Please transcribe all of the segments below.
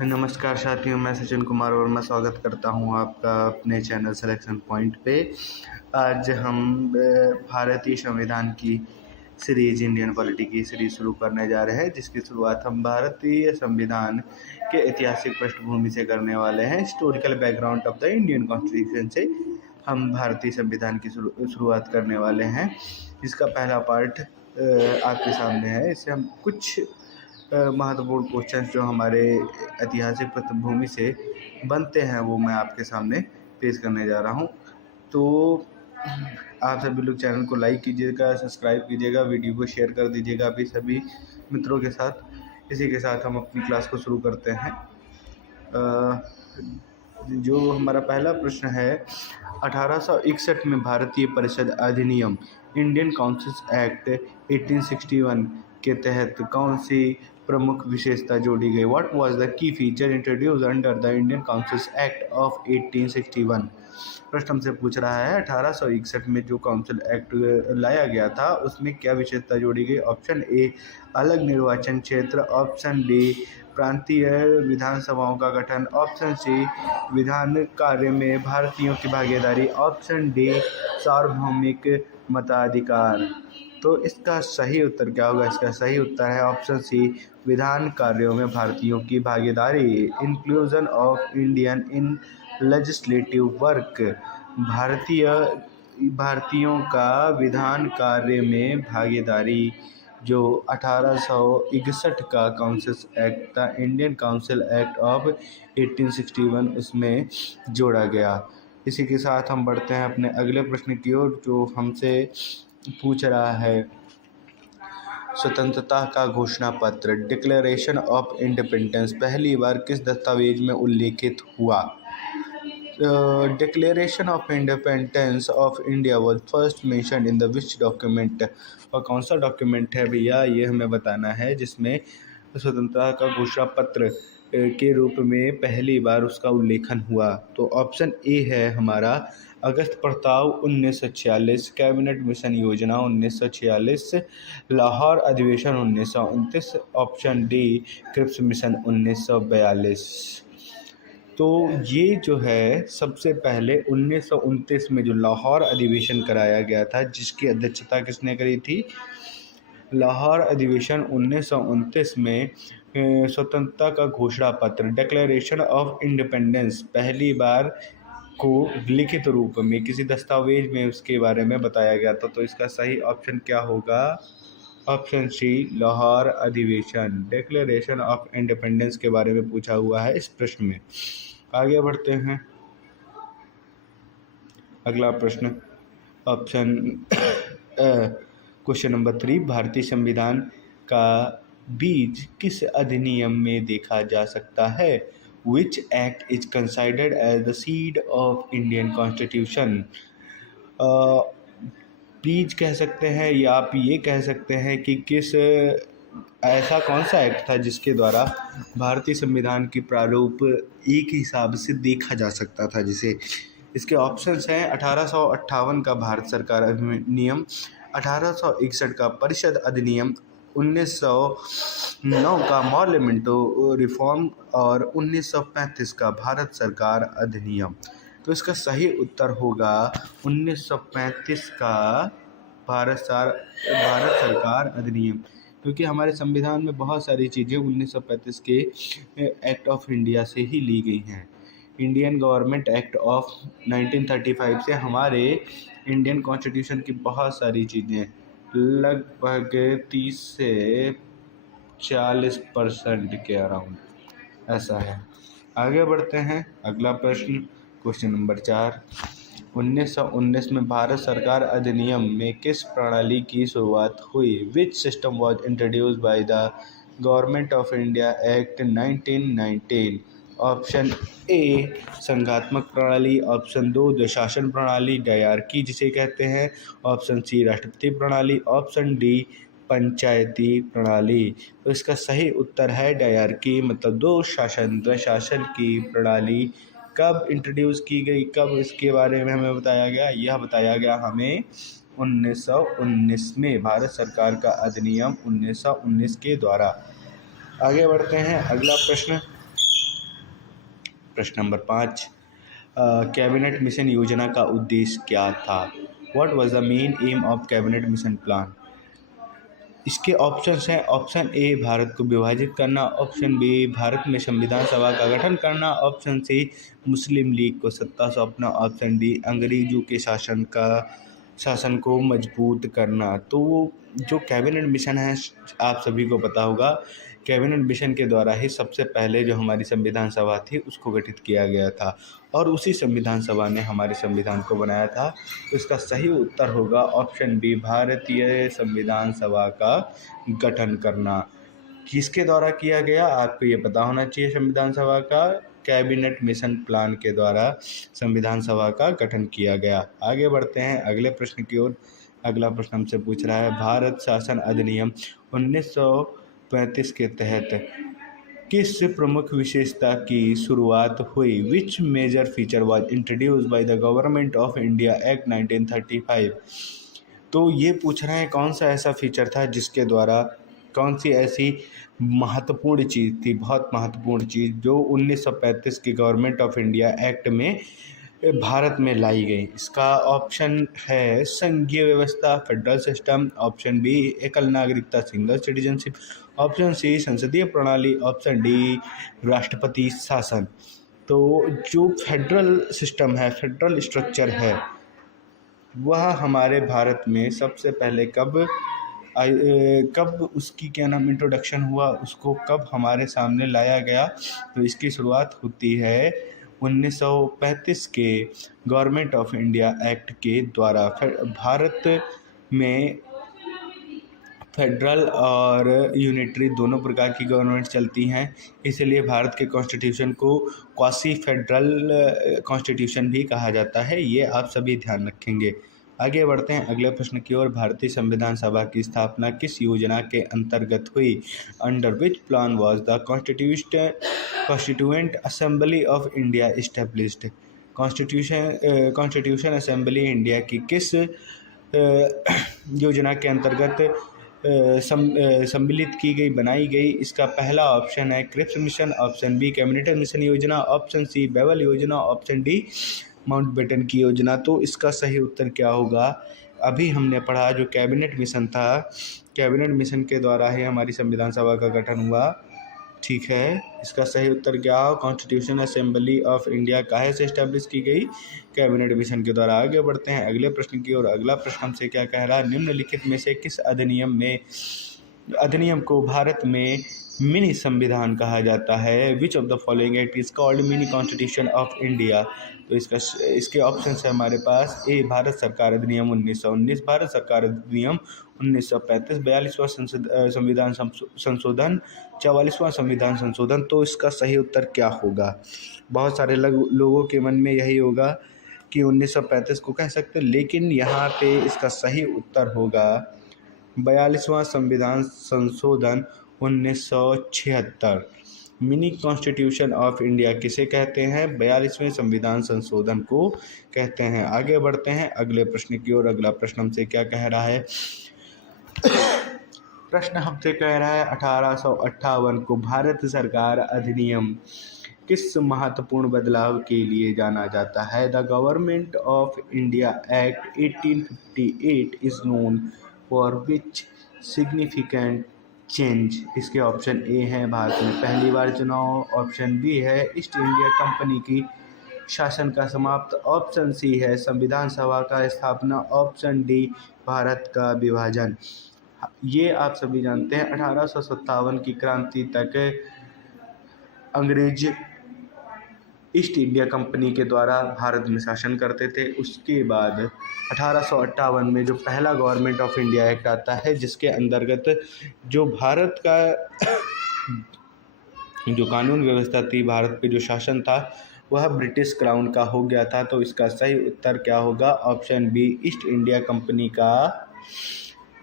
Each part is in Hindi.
नमस्कार साथियों, मैं सचिन कुमार वर्मा स्वागत करता हूं आपका अपने चैनल सिलेक्शन पॉइंट पे। आज हम भारतीय संविधान की सीरीज इंडियन पॉलिटी की सीरीज शुरू करने जा रहे हैं, जिसकी शुरुआत हम भारतीय संविधान के ऐतिहासिक पृष्ठभूमि से करने वाले हैं। Historical background of the Indian constitution से हम भारतीय संविधान की शुरुआत करने वाले हैं, जिसका पहला पार्ट आपके सामने है। इससे हम कुछ महत्वपूर्ण क्वेश्चंस जो हमारे ऐतिहासिक पृष्ठभूमि से बनते हैं वो मैं आपके सामने पेश करने जा रहा हूँ। तो आप सभी लोग चैनल को लाइक कीजिएगा, सब्सक्राइब कीजिएगा, वीडियो को शेयर कर दीजिएगा अपने सभी मित्रों के साथ। इसी के साथ हम अपनी क्लास को शुरू करते हैं। जो हमारा पहला प्रश्न है, 1861 में भारतीय परिषद अधिनियम इंडियन काउंसिल्स एक्ट 1861 के तहत कौन सी प्रमुख विशेषता जोड़ी गई? What was the key feature introduce under the Indian councils act of 1861? प्रश्न हमसे पूछ रहा है 1861 में जो काउंसिल एक्ट लाया गया था उसमें क्या विशेषता जोड़ी गई? ऑप्शन ए अलग निर्वाचन क्षेत्र, ऑप्शन डी प्रांतीय विधानसभाओं का गठन, ऑप्शन सी विधान कार्य में भारतीयों की भागीदारी, ऑप्शन डी सार्वभौमिक मताधिकार। तो इसका सही उत्तर क्या होगा? इसका सही उत्तर है ऑप्शन सी विधान कार्यों में भारतीयों की भागीदारी, inclusion of Indian in legislative work. भारतीयों का विधान कार्य में भागीदारी जो 1861 का काउंसिल्स एक्ट था, इंडियन काउंसिल एक्ट ऑफ 1861, उसमें जोड़ा गया। इसी के साथ हम बढ़ते हैं अपने अगले प्रश्न की ओर, जो हमसे पूछ रहा है स्वतंत्रता का घोषणा पत्र, डिक्लेरेशन ऑफ इंडिपेंडेंस, पहली बार किस दस्तावेज में उल्लेखित हुआ? Declaration of independence of India was first mentioned in the which document? और कौन सा डॉक्यूमेंट है भैया, ये हमें बताना है, जिसमें स्वतंत्रता का घोषणा पत्र के रूप में पहली बार उसका उल्लेखन हुआ? तो ऑप्शन ए है हमारा अगस्त प्रस्ताव 1946, कैबिनेट मिशन योजना 1946, लाहौर अधिवेशन 1929, ऑप्शन डी क्रिप्स मिशन 1942। तो ये जो है सबसे पहले 1929 में जो लाहौर अधिवेशन कराया गया था, जिसकी अध्यक्षता किसने करी थी? लाहौर अधिवेशन 1929 में स्वतंत्रता का घोषणा पत्र, डिक्लेरेशन ऑफ इंडिपेंडेंस, पहली बार को लिखित रूप में किसी दस्तावेज में उसके बारे में बताया गया था। तो इसका सही ऑप्शन क्या होगा? ऑप्शन सी लाहौर अधिवेशन, डिक्लेरेशन ऑफ इंडिपेंडेंस के बारे में पूछा हुआ है इस प्रश्न में। आगे बढ़ते हैं। अगला प्रश्न, ऑप्शन क्वेश्चन नंबर 3, भारतीय संविधान का बीज किस अधिनियम में देखा जा सकता है? Which act is considered as the seed of Indian constitution? बीज कह सकते हैं या आप ये कह सकते हैं कि किस ऐसा कौन सा एक्ट था जिसके द्वारा भारतीय संविधान की प्रारूप एक हिसाब से देखा जा सकता था जिसे? इसके ऑप्शंस हैं 1858 का भारत सरकार अधिनियम, 1861 का परिषद अधिनियम, 1909 का मॉर्ले मिंटो रिफॉर्म और 1935 का भारत सरकार अधिनियम। तो इसका सही उत्तर होगा 1935 का भारत सरकार अधिनियम, क्योंकि हमारे संविधान में बहुत सारी चीज़ें 1935 के एक्ट ऑफ इंडिया से ही ली गई हैं। इंडियन गवर्नमेंट एक्ट ऑफ 1935 से हमारे इंडियन कॉन्स्टिट्यूशन की बहुत सारी चीज़ें लगभग 30 से 40% के अराउंड ऐसा है। आगे बढ़ते हैं। अगला प्रश्न, क्वेश्चन नंबर 4, 1919 में भारत सरकार अधिनियम में किस प्रणाली की शुरुआत हुई? Which system was introduced by the government of India act 1919? Option A संघात्मक प्रणाली, ऑप्शन 2 द्विशासन प्रणाली, डायरकी जिसे कहते हैं, ऑप्शन सी राष्ट्रपति प्रणाली, ऑप्शन डी पंचायती प्रणाली। तो इसका सही उत्तर है डायरकी, मतलब द्विशासन की प्रणाली कब इंट्रोड्यूस की गई, कब इसके बारे में हमें बताया गया? यह बताया गया हमें 1919 में, भारत सरकार का अधिनियम 1919 के द्वारा। आगे बढ़ते हैं। अगला प्रश्न, प्रश्न नंबर 5, कैबिनेट मिशन योजना का उद्देश्य क्या था? What was the main M of cabinet mission plan? इसके ऑप्शंस हैं। ऑप्शन ए भारत को विभाजित करना, ऑप्शन बी भारत में संविधान सभा का गठन करना, ऑप्शन सी मुस्लिम लीग को सत्ता सौंपना, ऑप्शन डी अंग्रेजों के शासन को मजबूत करना। तो जो कैबिनेट मिशन है, आप सभी को पता होगा, कैबिनेट मिशन के द्वारा ही सबसे पहले जो हमारी संविधान सभा थी उसको गठित किया गया था और उसी संविधान सभा ने हमारे संविधान को बनाया था। तो इसका सही उत्तर होगा ऑप्शन बी, भारतीय संविधान सभा का गठन करना। किसके द्वारा किया गया आपको ये पता होना चाहिए। संविधान सभा का कैबिनेट मिशन प्लान के द्वारा संविधान सभा का गठन किया गया। आगे बढ़ते हैं अगले प्रश्न की ओर। अगला प्रश्न हमसे पूछ रहा है, भारत शासन अधिनियम 1935 के तहत किस प्रमुख विशेषता की शुरुआत हुई? Which major feature was introduced by the government of India act 1935? तो ये पूछ रहे हैं कौन सा ऐसा फीचर था जिसके द्वारा, कौन सी ऐसी महत्वपूर्ण चीज़ थी, बहुत महत्वपूर्ण चीज़, जो 1935 के गवर्नमेंट ऑफ इंडिया एक्ट में भारत में लाई गई। इसका ऑप्शन है संघीय व्यवस्था, फेडरल सिस्टम, ऑप्शन बी एकल नागरिकता, सिंगल सिटीजनशिप, ऑप्शन सी संसदीय प्रणाली, ऑप्शन डी राष्ट्रपति शासन। तो जो फेडरल सिस्टम है, फेडरल स्ट्रक्चर है, वह हमारे भारत में सबसे पहले कब उसकी क्या नाम इंट्रोडक्शन हुआ, उसको कब हमारे सामने लाया गया? तो इसकी शुरुआत होती है 1935 के गवर्नमेंट ऑफ इंडिया एक्ट के द्वारा। भारत में फेडरल और यूनिटरी दोनों प्रकार की गवर्नमेंट चलती हैं, इसलिए भारत के कॉन्स्टिट्यूशन को क्वासी फेडरल कॉन्स्टिट्यूशन भी कहा जाता है। ये आप सभी ध्यान रखेंगे। आगे बढ़ते हैं अगले प्रश्न की ओर। भारतीय संविधान सभा की स्थापना किस योजना के अंतर्गत हुई? Under which plan was the constituent assembly of India established? Constitution assembly India की किस योजना के अंतर्गत सम्मिलित की गई, बनाई गई? इसका पहला ऑप्शन है Cripps mission, option B cabinet mission योजना, ऑप्शन सी बेवल योजना, ऑप्शन डी माउंटबेटन की योजना। तो इसका सही उत्तर क्या होगा? अभी हमने पढ़ा जो कैबिनेट मिशन था, कैबिनेट मिशन के द्वारा ही हमारी संविधान सभा का गठन हुआ। ठीक है, इसका सही उत्तर क्या हो? कॉन्स्टिट्यूशन असेंबली ऑफ इंडिया काहे से इस्टेब्लिश की गई? कैबिनेट मिशन के द्वारा। आगे बढ़ते हैं अगले प्रश्न की ओर। अगला प्रश्न हमसे क्या कह रहा है, निम्नलिखित में से किस अधिनियम को भारत में मिनी संविधान कहा जाता है? Which of the following act is called mini constitution of India? तो इसके ऑप्शन है हमारे पास। ए भारत सरकार अधिनियम 1919, भारत सरकार अधिनियम 1935, 42वां संविधान संशोधन, 44वां संविधान संशोधन। तो इसका सही उत्तर क्या होगा? बहुत सारे लोगों के मन में यही होगा कि 1935 को कह सकते हैं, लेकिन यहाँ पे इसका सही उत्तर होगा 42वां संविधान संशोधन 1976। मिनी कॉन्स्टिट्यूशन ऑफ इंडिया किसे कहते हैं? 42वें संविधान संशोधन को कहते हैं। आगे बढ़ते हैं अगले प्रश्न की ओर। अगला प्रश्न हमसे क्या कह रहा है? प्रश्न हमसे कह रहा है 1858 को भारत सरकार अधिनियम किस महत्वपूर्ण बदलाव के लिए जाना जाता है? The government of India act 1858 is known for which significant change? इसके ऑप्शन ए है भारत में पहली बार चुनाव, ऑप्शन बी है ईस्ट इंडिया कंपनी की शासन का समाप्त, ऑप्शन सी है संविधान सभा का स्थापना, ऑप्शन डी भारत का विभाजन। ये आप सभी जानते हैं 1857 की क्रांति तक अंग्रेज ईस्ट इंडिया कंपनी के द्वारा भारत में शासन करते थे। उसके बाद 1858 में जो पहला गवर्नमेंट ऑफ इंडिया एक्ट आता है, जिसके अंतर्गत जो भारत का जो कानून व्यवस्था थी, भारत पे जो शासन था, वह ब्रिटिश क्राउन का हो गया था। तो इसका सही उत्तर क्या होगा? Option B East India company का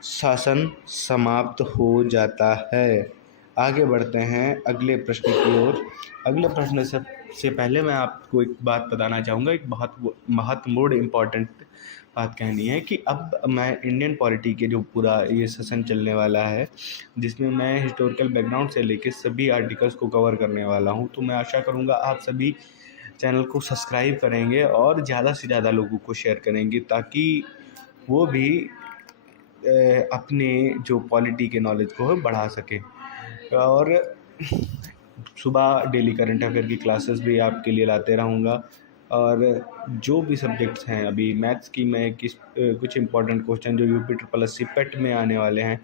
शासन समाप्त हो जाता है। आगे बढ़ते हैं अगले प्रश्न की ओर। अगले प्रश्न से पहले मैं आपको एक बात बताना चाहूँगा, एक बहुत महत्वपूर्ण इम्पॉर्टेंट बात कहनी है कि अब मैं इंडियन पॉलिटी के जो पूरा ये सेशन चलने वाला है, जिसमें मैं हिस्टोरिकल बैकग्राउंड से लेके सभी आर्टिकल्स को कवर करने वाला हूँ। तो मैं आशा करूँगा आप सभी चैनल को सब्सक्राइब करेंगे और ज़्यादा से ज़्यादा लोगों को शेयर करेंगे, ताकि वो भी अपने जो पॉलिटी के नॉलेज को बढ़ा सके। और सुबह डेली करंट अफेयर की क्लासेस भी आपके लिए लाते रहूँगा। और जो भी सब्जेक्ट्स हैं, अभी मैथ्स की मैं कुछ इंपॉर्टेंट क्वेश्चन जो यूपी ट्रिपल एस सी पेट में आने वाले हैं,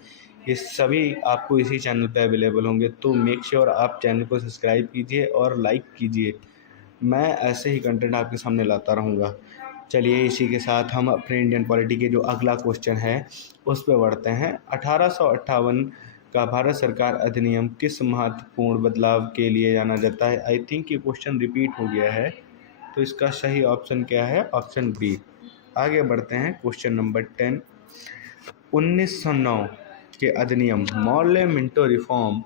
ये सभी आपको इसी चैनल पे अवेलेबल होंगे। तो मेक श्योर आप चैनल को सब्सक्राइब कीजिए और लाइक कीजिए। मैं ऐसे ही कंटेंट आपके सामने लाता रहूँगा। चलिए इसी के साथ हम अपने इंडियन पॉलिटी के जो अगला क्वेश्चन है उस पर बढ़ते हैं। 1858 का भारत सरकार अधिनियम किस महत्वपूर्ण बदलाव के लिए जाना जाता है? आई थिंक ये क्वेश्चन रिपीट हो गया है, तो इसका सही ऑप्शन क्या है? Option B. आगे बढ़ते हैं क्वेश्चन नंबर 10। 1909 के अधिनियम मॉर्ले मिंटो रिफॉर्म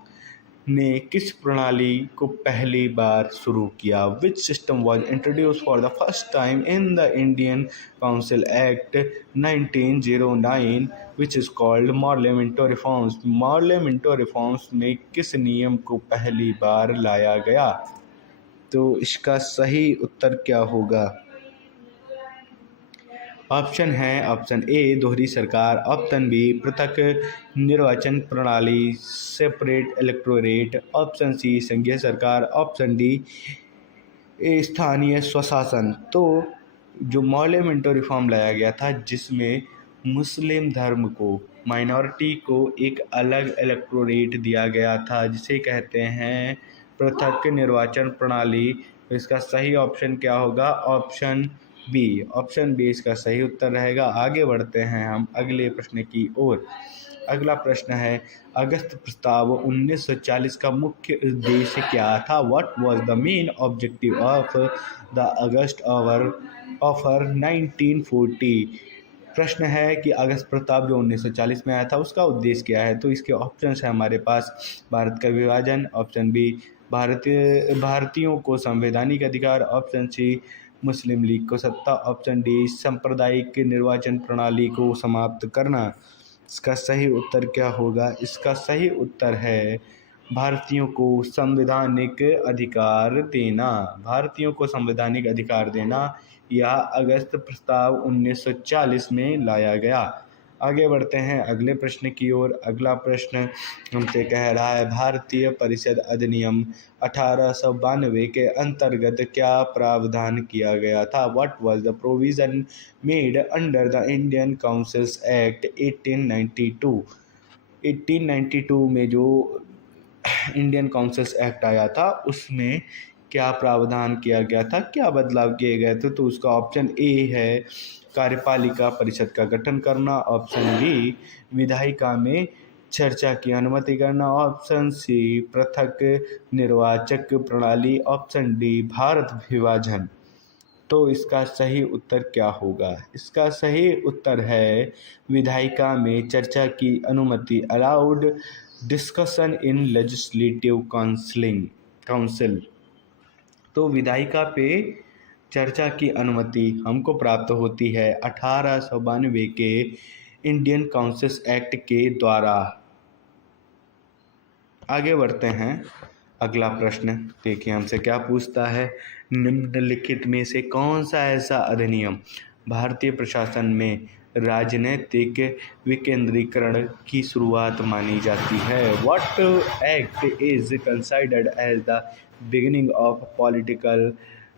ने किस प्रणाली को पहली बार शुरू किया? विच system was introduce for the first time in the Indian council act 1909 which is called Morley Minto reforms? Morley Minto reforms में किस नियम को पहली बार लाया गया? तो इसका सही उत्तर क्या होगा? ऑप्शन है ऑप्शन ए दोहरी सरकार, ऑप्शन बी पृथक निर्वाचन प्रणाली सेपरेट इलेक्टोरेट, ऑप्शन सी संघीय सरकार, ऑप्शन डी स्थानीय स्वशासन। तो जो मॉर्ले मिंटो रिफॉर्म लाया गया था, जिसमें मुस्लिम धर्म को, माइनॉरिटी को एक अलग इलेक्टोरेट दिया गया था, जिसे कहते हैं पृथक निर्वाचन प्रणाली। तो इसका सही ऑप्शन क्या होगा? Option B. ऑप्शन बी इसका सही उत्तर रहेगा। आगे बढ़ते हैं हम अगले प्रश्न की ओर। अगला प्रश्न है, अगस्त प्रस्ताव 1940 का मुख्य उद्देश्य क्या था? What was the main objective of the August offer 1940? प्रश्न है कि अगस्त प्रस्ताव जो 1940 में आया था उसका उद्देश्य क्या है? तो इसके ऑप्शंस हैं हमारे पास। भारत का विभाजन, ऑप्शन बी भारतीयों को संवैधानिक अधिकार, ऑप्शन सी मुस्लिम लीग को सत्ता, ऑप्शन डी सांप्रदायिक निर्वाचन प्रणाली को समाप्त करना। इसका सही उत्तर क्या होगा? इसका सही उत्तर है भारतीयों को संवैधानिक अधिकार देना। भारतीयों को संवैधानिक अधिकार देना यह अगस्त प्रस्ताव 1940 में लाया गया। आगे बढ़ते हैं अगले प्रश्न की ओर। अगला प्रश्न हमसे कह रहा है, भारतीय परिषद अधिनियम 1892 के अंतर्गत क्या प्रावधान किया गया था? What was the provision made under the Indian councils act 1892? 1892 में जो इंडियन काउंसिल्स एक्ट आया था उसमें क्या प्रावधान किया गया था, क्या बदलाव किए गए थे? तो उसका ऑप्शन ए है कार्यपालिका परिषद का गठन करना, ऑप्शन बी विधायिका में चर्चा की अनुमति करना, ऑप्शन सी पृथक निर्वाचक प्रणाली, ऑप्शन डी भारत विभाजन। तो इसका सही उत्तर क्या होगा? इसका सही उत्तर है विधायिका में चर्चा की अनुमति, allowed discussion in legislative council. तो विधायिका पे चर्चा की अनुमति हमको प्राप्त होती है 1892 के इंडियन काउंसिल्स एक्ट के द्वारा। आगे बढ़ते हैं अगला प्रश्न। देखिए हमसे क्या पूछता है, निम्नलिखित में से कौन सा ऐसा अधिनियम भारतीय प्रशासन में राजनीतिक विकेंद्रीकरण की शुरुआत मानी जाती है? What act is considered as the beginning of political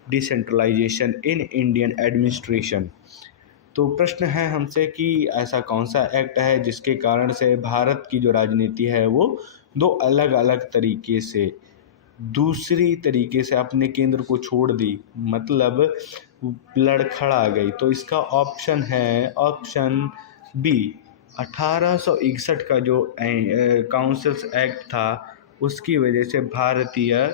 decentralisation in Indian administration? तो प्रश्न है हमसे कि ऐसा कौन सा एक्ट है जिसके कारण से भारत की जो राजनीति है वो दो अलग अलग तरीके से दूसरी तरीके से अपने केंद्र को छोड़ दी, मतलब लड़खड़ा गई। तो इसका ऑप्शन है ऑप्शन बी। 1861 का जो काउंसिल्स एक्ट था उसकी वजह से भारतीय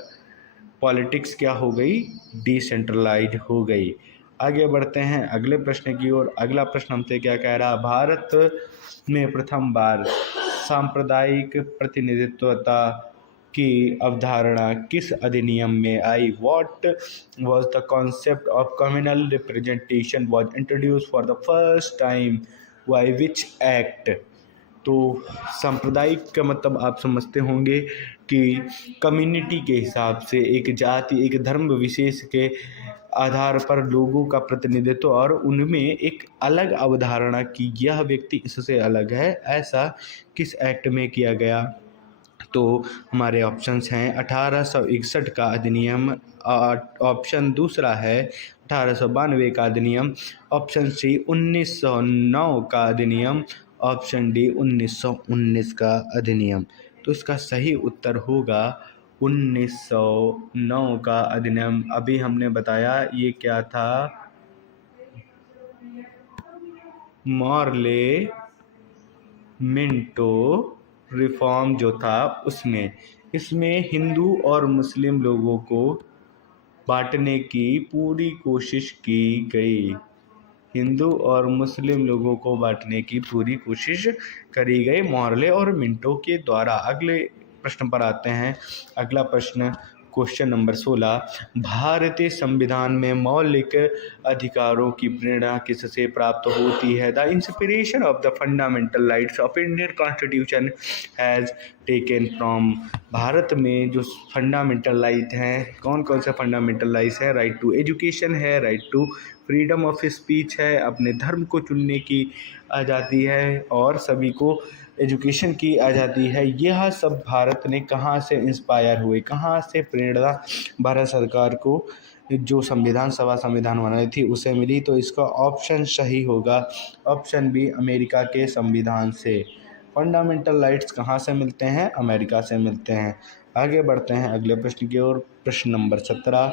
पॉलिटिक्स क्या हो गई? डिसेंट्रलाइज हो गई। आगे बढ़ते हैं अगले प्रश्न की ओर। अगला प्रश्न हमसे क्या कह रहा है, भारत में प्रथम बार सांप्रदायिक प्रतिनिधित्वता की अवधारणा किस अधिनियम में आई? What was the concept of communal representation was introduce for the first time by which act? तो सांप्रदायिक का मतलब आप समझते होंगे कि कम्युनिटी के हिसाब से एक जाति, एक धर्म विशेष के आधार पर लोगों का प्रतिनिधित्व और उनमें एक अलग अवधारणा कि यह व्यक्ति इससे अलग है, ऐसा किस एक्ट में किया गया? तो हमारे ऑप्शंस हैं 1861 का अधिनियम, ऑप्शन दूसरा है 1892 का अधिनियम, ऑप्शन सी 1909 का अधिनियम, ऑप्शन डी 1919 का अधिनियम। तो इसका सही उत्तर होगा 1909 का अधिनियम। अभी हमने बताया ये क्या था, मॉर्ले मिंटो रिफॉर्म जो था उसमें। इसमें हिंदू और मुस्लिम लोगों को बांटने की पूरी कोशिश की गई। हिंदू और मुस्लिम लोगों को बांटने की पूरी कोशिश करी गई मॉर्ले और मिंटो के द्वारा। अगले प्रश्न पर आते हैं। अगला प्रश्न क्वेश्चन नंबर 16, भारतीय संविधान में मौलिक अधिकारों की प्रेरणा किससे प्राप्त होती है? The inspiration of the fundamental rights of Indian constitution has taken from. Bharat में जो फंडामेंटल राइट हैं, कौन कौन से फंडामेंटल राइट्स हैं? राइट टू एजुकेशन है, right to freedom of speech है, अपने धर्म को चुनने की आज़ादी है और सभी को एजुकेशन की आज़ादी है। यह सब भारत ने कहाँ से इंस्पायर हुए, कहाँ से प्रेरणा भारत सरकार को जो संविधान बनाई थी उसे मिली? तो इसका ऑप्शन सही होगा ऑप्शन बी, अमेरिका के संविधान से। फंडामेंटल राइट्स कहाँ से मिलते हैं? अमेरिका से मिलते हैं। आगे बढ़ते हैं अगले प्रश्न की ओर। प्रश्न नंबर 17,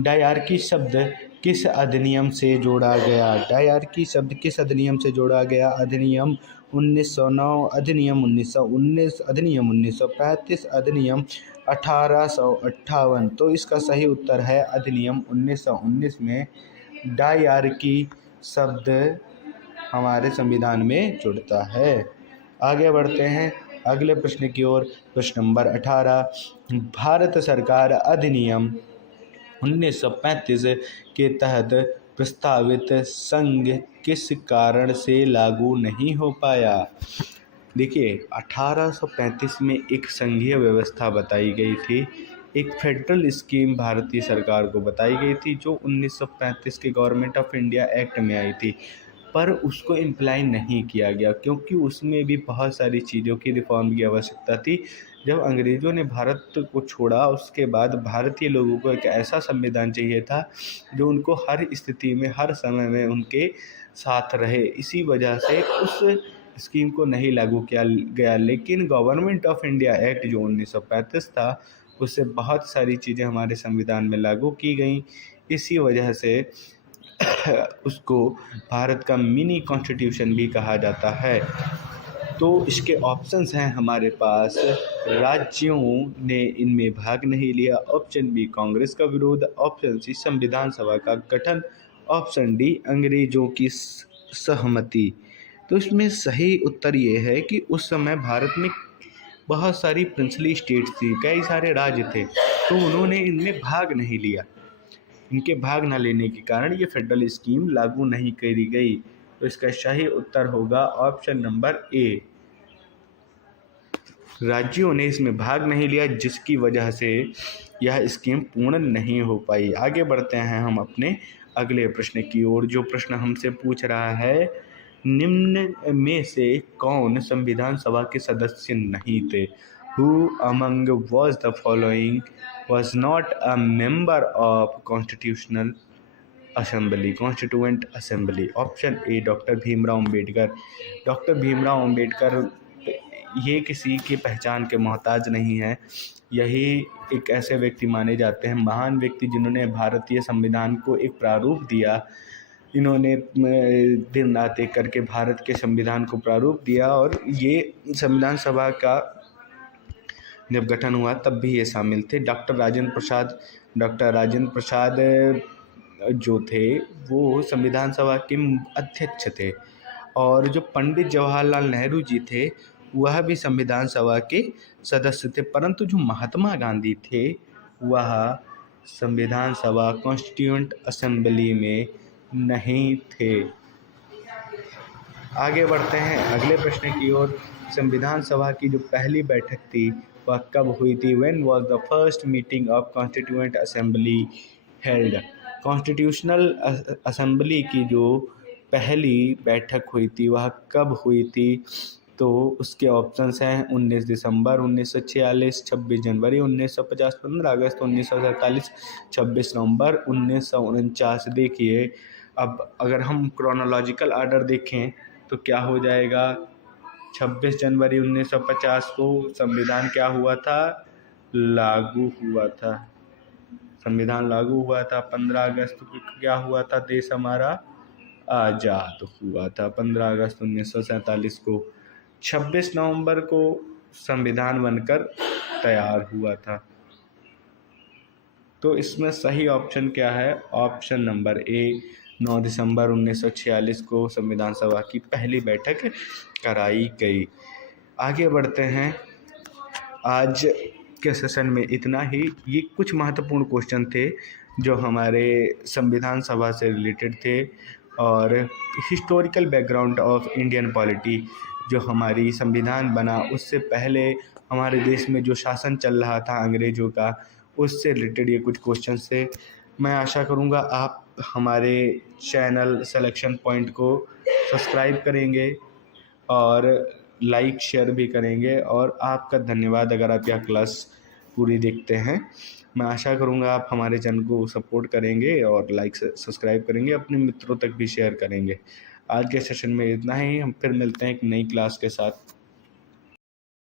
डायरकी शब्द किस अधिनियम से जोड़ा गया? डायरकी शब्द किस अधिनियम से जोड़ा गया? अधिनियम 1909, अधिनियम 1919, अधिनियम 1935, अधिनियम 1858। तो इसका सही उत्तर है अधिनियम 1919 में डायरकी शब्द हमारे संविधान में जुड़ता है। आगे बढ़ते हैं अगले प्रश्न की ओर। प्रश्न नंबर 18, भारत सरकार अधिनियम 1935 के तहत प्रस्तावित संघ किस कारण से लागू नहीं हो पाया? देखिए 1835 में एक संघीय व्यवस्था बताई गई थी, एक फेडरल स्कीम भारतीय सरकार को बताई गई थी जो 1935 के गवर्नमेंट ऑफ इंडिया एक्ट में आई थी, पर उसको इम्प्लाई नहीं किया गया क्योंकि उसमें भी बहुत सारी चीज़ों की रिफॉर्म की आवश्यकता थी। जब अंग्रेज़ों ने भारत को छोड़ा उसके बाद भारतीय लोगों को एक ऐसा संविधान चाहिए था जो उनको हर स्थिति में, हर समय में उनके साथ रहे। इसी वजह से उस स्कीम को नहीं लागू किया गया, लेकिन गवर्नमेंट ऑफ इंडिया एक्ट जो 1935 था उससे बहुत सारी चीज़ें हमारे संविधान में लागू की गई। इसी वजह से उसको भारत का मिनी कॉन्स्टिट्यूशन भी कहा जाता है। तो इसके ऑप्शंस हैं हमारे पास, राज्यों ने इनमें भाग नहीं लिया, ऑप्शन बी कांग्रेस का विरोध, ऑप्शन सी संविधान सभा का गठन, ऑप्शन डी अंग्रेजों की सहमति। तो इसमें सही उत्तर ये है कि उस समय भारत में बहुत सारी प्रिंसली स्टेट्स थी, कई सारे राज्य थे, तो उन्होंने इनमें भाग नहीं लिया। इनके भाग न लेने के कारण ये फेडरल स्कीम लागू नहीं करी गई। तो इसका सही उत्तर होगा ऑप्शन नंबर ए, राज्यों ने इसमें भाग नहीं लिया जिसकी वजह से यह स्कीम पूर्ण नहीं हो पाई। आगे बढ़ते हैं हम अपने अगले प्रश्न की ओर। जो प्रश्न हमसे पूछ रहा है, निम्न में से कौन संविधान सभा के सदस्य नहीं थे? Who among was the following was not a member of Constituent Assembly? Option A doctor Bhimrao Ambedkar. Doctor Bhimrao Ambedkar ये किसी की पहचान के मोहताज नहीं है, यही एक ऐसे व्यक्ति माने जाते हैं, महान व्यक्ति जिन्होंने भारतीय संविधान को एक प्रारूप दिया। इन्होंने दिन रात एक करके भारत के संविधान को प्रारूप दिया और ये संविधान सभा का जब गठन हुआ तब भी ये शामिल थे। डॉक्टर राजेंद्र प्रसाद जो थे वो संविधान सभा के अध्यक्ष थे और जो पंडित जवाहरलाल नेहरू जी थे वह भी संविधान सभा के सदस्य थे, परंतु जो महात्मा गांधी थे वह संविधान सभा कॉन्स्टिट्यूएंट असेंबली में नहीं थे। आगे बढ़ते हैं अगले प्रश्न की ओर। संविधान सभा की जो पहली बैठक थी वह कब हुई थी? When was the first meeting of constituent assembly held? Constitutional assembly की जो पहली बैठक हुई थी वह कब हुई थी? तो उसके ऑप्शंस हैं 19 दिसंबर 1946, 26 जनवरी 1950, 15 अगस्त 1947, 26 नवंबर 1949। देखिए, अब अगर हम क्रोनोलॉजिकल आर्डर देखें तो क्या हो जाएगा? 26 जनवरी 1950 को संविधान क्या हुआ था? लागू हुआ था। संविधान लागू हुआ था। 15 अगस्त को क्या हुआ था? देश हमारा आज़ाद हुआ था 15 अगस्त 1947 को। 26 नवंबर को संविधान बनकर तैयार हुआ था। तो इसमें सही ऑप्शन क्या है? ऑप्शन नंबर ए, 9 दिसंबर 1946 को संविधान सभा की पहली बैठक कराई गई। आगे बढ़ते हैं। आज के सेशन में इतना ही। ये कुछ महत्वपूर्ण क्वेश्चन थे जो हमारे संविधान सभा से रिलेटेड थे, और historical background of Indian polity, जो हमारी संविधान बना उससे पहले हमारे देश में जो शासन चल रहा था अंग्रेज़ों का, उससे रिलेटेड ये कुछ क्वेश्चन थे। मैं आशा करूँगा आप हमारे चैनल सिलेक्शन पॉइंट को सब्सक्राइब करेंगे और लाइक शेयर भी करेंगे, और आपका धन्यवाद अगर आप यह क्लास पूरी देखते हैं। मैं आशा करूँगा आप हमारे चैनल को सपोर्ट करेंगे और लाइक सब्सक्राइब करेंगे, अपने मित्रों तक भी शेयर करेंगे। आज के सेशन में इतना ही। हम फिर मिलते हैं एक नई क्लास के साथ।